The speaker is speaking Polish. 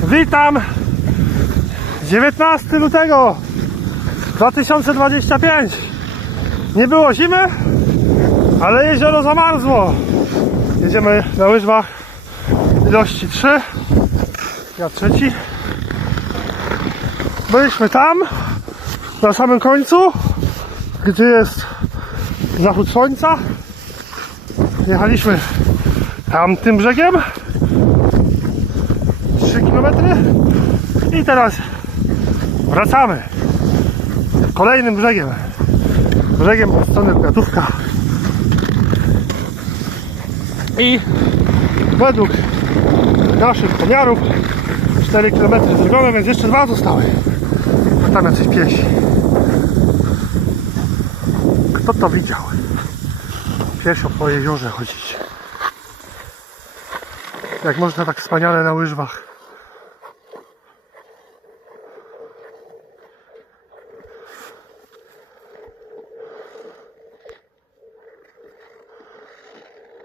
Witam! 19 lutego 2025 Nie było zimy, ale jezioro zamarzło. Jedziemy na łyżwach ilości 3. Ja trzeci. Byliśmy tam, na samym końcu, gdzie jest zachód słońca. Jechaliśmy tamtym brzegiem 3 km i teraz wracamy. Kolejnym brzegiem. Brzegiem od strony Kwiatówka i według naszych pomiarów 4 km zrobione, więc jeszcze dwa zostały. Tam jacyś piesi. Kto to widział? Piesio po jeziorze chodzić. Jak można tak wspaniale na łyżwach